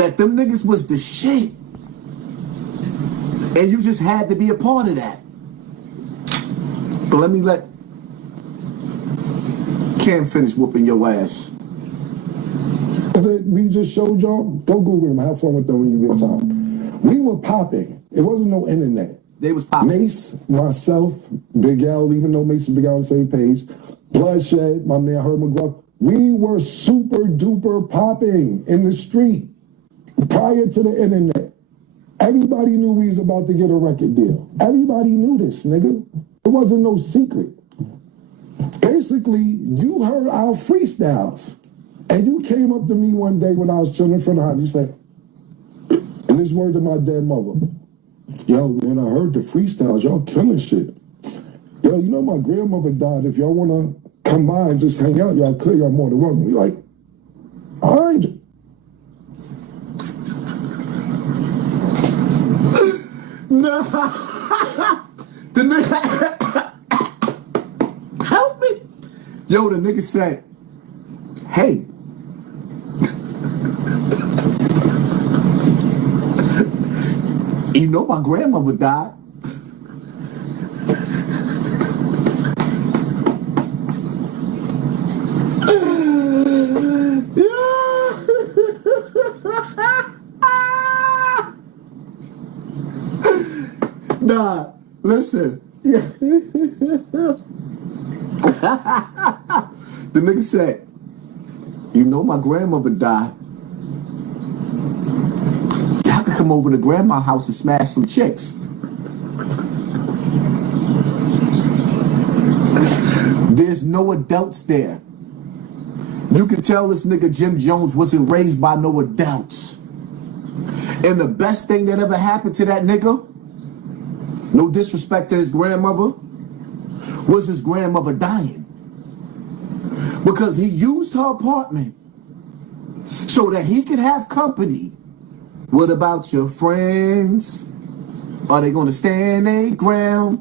that them niggas was the shit. And you just had to be a part of that. But let me let Cam finish whooping your ass. We just showed y'all. Go Google them. Have fun with them when you get time. We were popping. It wasn't no internet. They was popping. Mace, myself, Big L, even though Mace and Big L on the same page, Bloodshed, my man Herb McGruff, we were super duper popping in the street prior to the internet. Everybody knew we was about to get a record deal. Everybody knew this, nigga. It wasn't no secret. Basically, you heard our freestyles. And you came up to me one day when I was chilling in front of her, you said, and this word to my dead mother, yo, man, I heard the freestyles, y'all killing shit. Yo, you know my grandmother died. If y'all want to come by and just hang out, y'all could, y'all more than welcome. We like, all right. No. The nigga, help me. Yo, the nigga said, hey, you know my grandmother died. Nah, listen. The nigga said, you know my grandmother died. Y'all can come over to grandma's house and smash some chicks. There's no adults there. You can tell this nigga Jim Jones wasn't raised by no adults. And the best thing that ever happened to that nigga, no disrespect to his grandmother, was his grandmother dying. Because he used her apartment so that he could have company. What about your friends? Are they gonna stand their ground?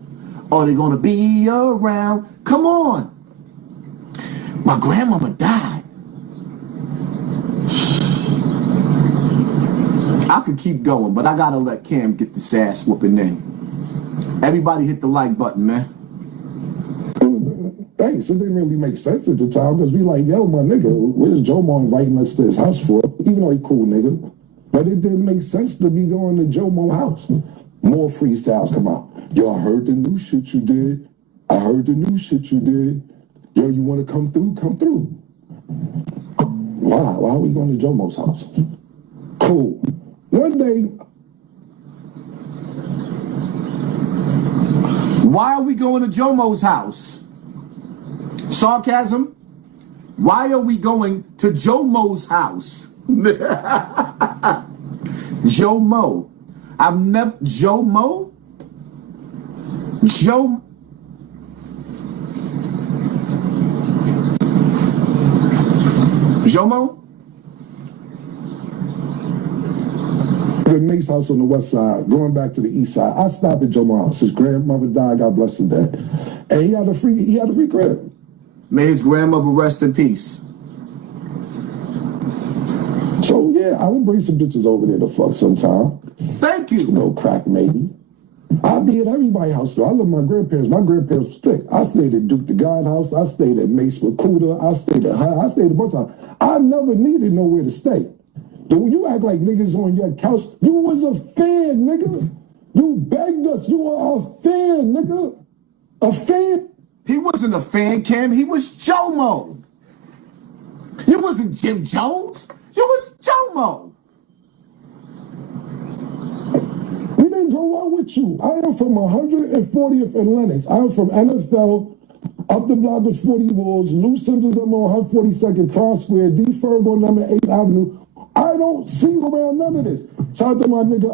Are they gonna be around? Come on. My grandmama died. I could keep going, but I gotta let Cam get this ass whooping in. Everybody hit the like button, man. Thanks. It didn't really make sense at the time because we like, yo, my nigga, where's JoMo inviting us to his house for? Even though he cool nigga. But it didn't make sense to be going to JoMo house. More freestyles come out. Yo, I heard the new shit you did. I heard the new shit you did. Yo, you want to come through? Come through. Why? Why are we going to JoMo's house? Cool. One day, why are we going to JoMo's house? Sarcasm? Why are we going to JoMo's house? JoMo. I've never... JoMo? JoMo? the Mace house on the west side, going back to the east side. I stopped at JoMo house. His grandmother died, God bless her dead. And he had a free crib. May his grandmother rest in peace. So yeah, I would bring some bitches over there to fuck sometime. Thank you. No crack maybe. I'll be at everybody's house though. I love my grandparents. My grandparents were strict. I stayed at Duke the God house. I stayed at Mace Makuta. I stayed at her. I stayed a bunch of times. I never needed nowhere to stay. But when you act like niggas on your couch, you was a fan, nigga. You begged us. You were a fan, nigga. A fan. He wasn't a fan, Cam. He was JoMo. You wasn't Jim Jones. You was JoMo. We didn't grow up with you. I am from 140th and Lenox. I am from NFL. Up the block was 40 Wolves. Lou Simpsons, I'm on 142nd Cross Square. D. Ferg on number 8th Avenue. I don't see around none of this. Shout out to my nigga,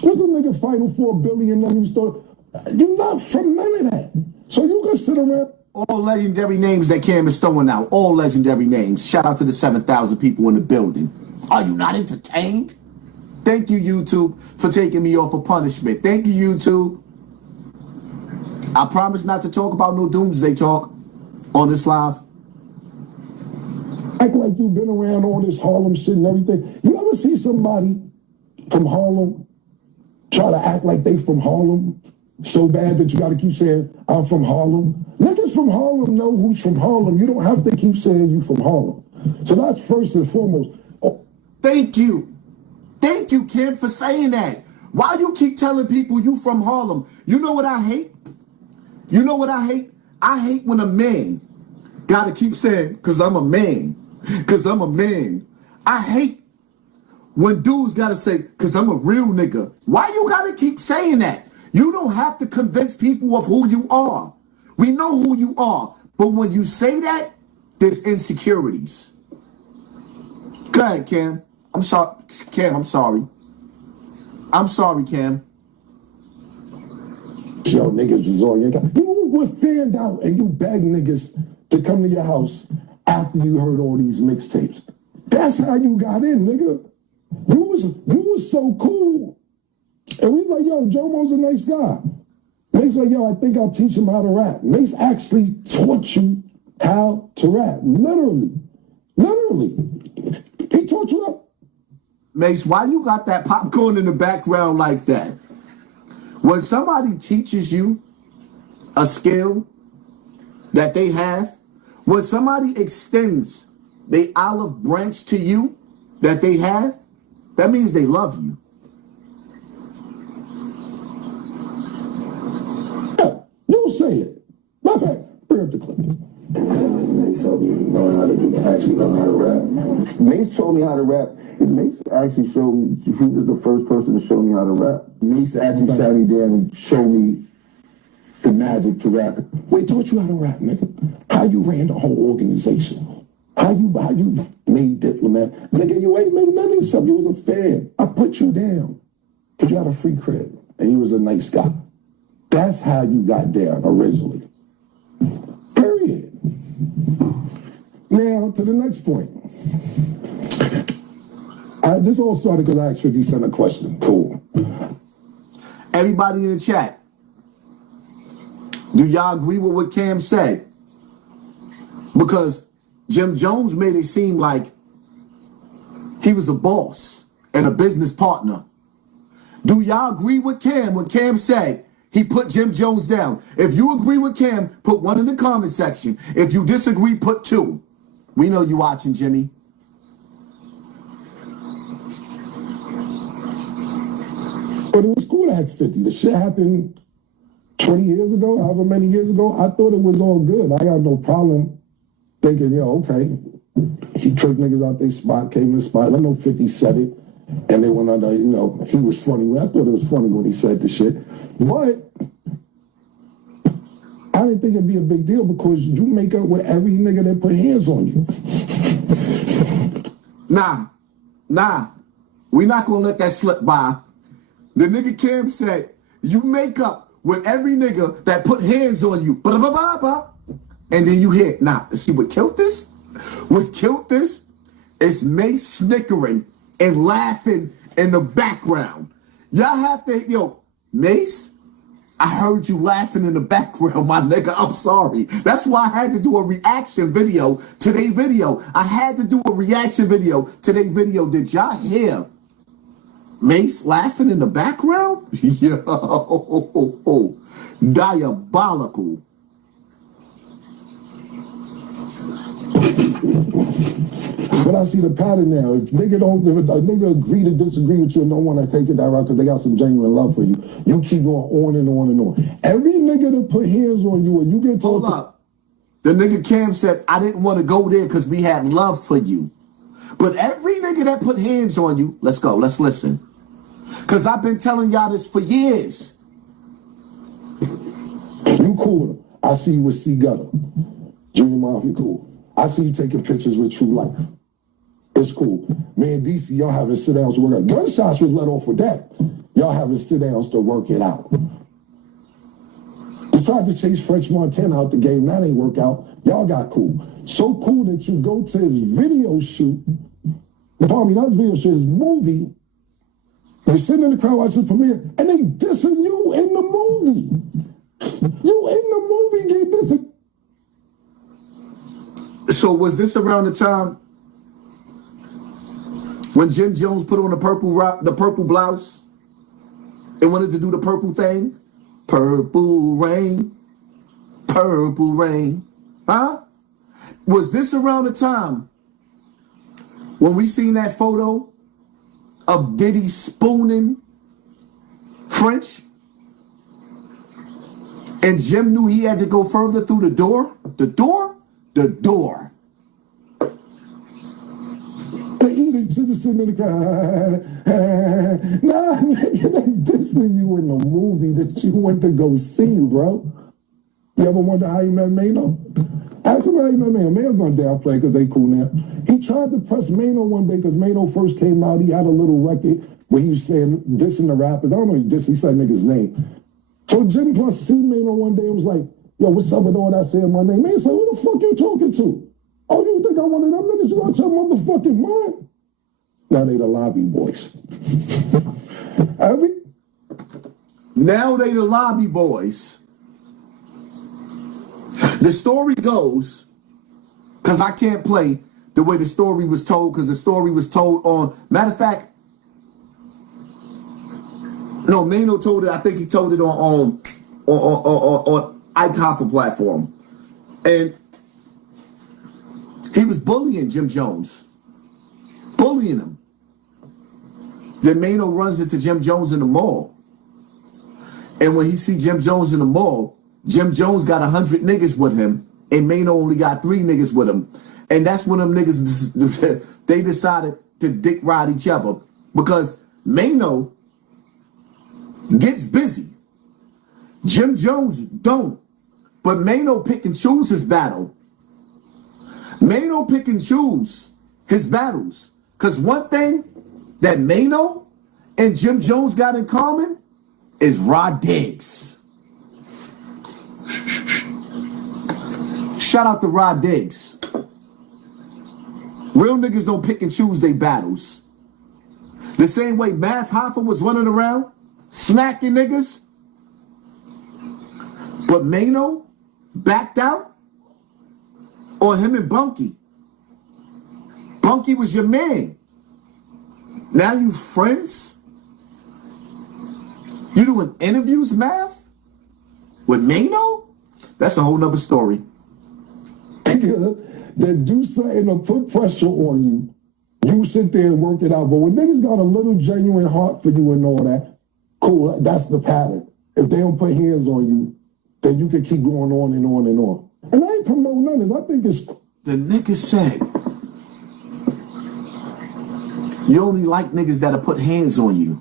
what's the nigga Final Four Billy and them store? You're not from none of that. So you can sit around. All legendary names that Cam is throwing out. All legendary names. Shout out to the 7,000 people in the building. Are you not entertained? Thank you, YouTube, for taking me off of punishment. Thank you, YouTube. I promise not to talk about no doomsday talk on this live. Act like you've been around all this Harlem shit and everything. You ever see somebody from Harlem try to act like they from Harlem so bad that you got to keep saying, I'm from Harlem? Niggas from Harlem know who's from Harlem. You don't have to keep saying you from Harlem. So that's first and foremost. Oh. Thank you. Thank you, Kim, for saying that. Why you keep telling people you from Harlem? You know what I hate? You know what I hate? I hate when a man gotta keep saying, cause I'm a man. Cause I'm a man. I hate when dudes gotta say, cause I'm a real nigga. Why you gotta keep saying that? You don't have to convince people of who you are. We know who you are. But when you say that, there's insecurities. Go ahead, Cam. I'm sorry. Cam, I'm sorry. I'm sorry, Cam. Yo, niggas was on your guy. You were fanned out and you begged niggas to come to your house after you heard all these mixtapes. That's how you got in, nigga. You was so cool. And we was like, yo, JoMo's a nice guy. Mace like, yo, I think I'll teach him how to rap. Mace actually taught you how to rap. Literally. He taught you how. Mace, why you got that popcorn in the background like that? When somebody teaches you a skill that they have, when somebody extends the olive branch to you that they have, that means they love you. Yeah, you'll say it. Matter of fact, bring up the clip. Mace helped me learn how to actually learn how to rap. Mace told me how to rap. Mace actually showed me, he was the first person to show me how to rap. Mace actually sat me down and showed me the magic to rap. Wait, taught you how to rap, nigga. How you ran the whole organization. How you made Diplomat. Nigga, you ain't made nothing something. You was a fan. I put you down. Because you had a free crib. And you was a nice guy. That's how you got down originally. Period. Now, to the next point. This all started because I asked 50 Cent a question. Cool. Everybody in the chat, do y'all agree with what Cam said? Because Jim Jones made it seem like he was a boss and a business partner. Do y'all agree with Cam when Cam said he put Jim Jones down? If you agree with Cam, put 1 in the comment section. If you disagree, put 2. We know you watching, Jimmy. But it was cool to ask 50. The shit happened 20 years ago, however many years ago. I thought it was all good. I got no problem thinking, yo, okay. He tricked niggas out their spot, came to the spot. I know 50 said it. And they went under, he was funny. I thought it was funny when he said the shit. But I didn't think it'd be a big deal because you make up with every nigga that put hands on you. Nah. We're not going to let that slip by. The nigga Cam said, you make up with every nigga that put hands on you. And then you hear, see what killed this? What killed this is Mace snickering and laughing in the background. Y'all have to, Mace, I heard you laughing in the background, my nigga. I'm sorry. That's why I had to do a reaction video to their video. I had to do a reaction video to their video. Did y'all hear Mace laughing in the background? Yo, diabolical. But I see the pattern now. If a nigga agree to disagree with you and don't want to take it that route because they got some genuine love for you, you keep going on and on and on. Every nigga that put hands on you and you get told... Hold up. The nigga Cam said, I didn't want to go there because we had love for you. But every nigga that put hands on you, let's go, let's listen. Because I've been telling y'all this for years. You cool. I see you with C Gutter. Junior Mafia, cool. I see you taking pictures with True Life. It's cool. Me and DC, y'all having sit-downs to work out. Gunshots was let off with that. Y'all having sit-downs to work it out. You tried to chase French Montana out the game. That ain't work out. Y'all got cool. So cool that you go to his video shoot. Pardon me, not his video shoot, his movie. You're sitting in the crowd watching the premiere, and they dissing you in the movie. You in the movie get dissing. So was this around the time When Jim Jones put on the purple blouse and wanted to do the purple thing? Purple rain, purple rain. Huh? Was this around the time when we seen that photo of Diddy spooning French? And Jim knew he had to go further through the door? The door? The door. Eating, just sitting in the car. Nah, nigga, they dissing you in the movie that you went to go see, bro. You ever wonder how he met Mano? Ask him how he met Mano. Mano's gonna downplay because they cool now. He tried to press Mano one day because Mano first came out. He had a little record where he was saying, dissing the rappers. I don't know if he said nigga's name. So Jim Plus seen Mano one day and was like, yo, what's up with all that saying my name? Man said, who the fuck you talking to? Oh, you think I'm one of them niggas? You out your motherfucking mind? Now they the lobby boys. Now they the lobby boys. The story goes, because I can't play the way the story was told, because the story was told on, matter of fact, no, Mano told it, I think he told it on iConfa platform. And he was bullying Jim Jones. Bullying him. Then Mano runs into Jim Jones in the mall. And when he see Jim Jones in the mall, Jim Jones got 100 niggas with him, and Mano only got 3 niggas with him. And that's when them niggas, they decided to dick ride each other. Because Mano gets busy. Jim Jones don't. But Mano pick and choose his battle. Mano pick and choose his battles. Because one thing that Mano and Jim Jones got in common is Rod Diggs. Shout out to Rod Diggs. Real niggas don't pick and choose their battles. The same way Math Hoffa was running around smacking niggas. But Mano backed out on him and Bunky. Bunky was your man. Now you friends? You doing interviews, Math? With Mano? That's a whole nother story. That do something to put pressure on you. You sit there and work it out. But when niggas got a little genuine heart for you and all that, cool, that's the pattern. If they don't put hands on you, then you can keep going on and on and on. And I ain't promoting none of this. I think it's... The nigga said, you only like niggas that'll put hands on you.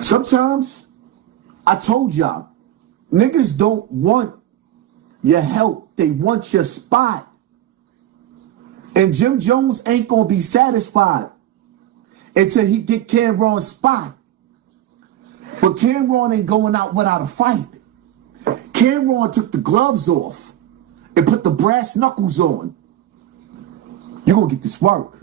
Sometimes, I told y'all, niggas don't want your help. They want your spot. And Jim Jones ain't gonna be satisfied until he get Cameron's spot. But Cameron ain't going out without a fight. Cameron took the gloves off and put the brass knuckles on. You're gonna get this work.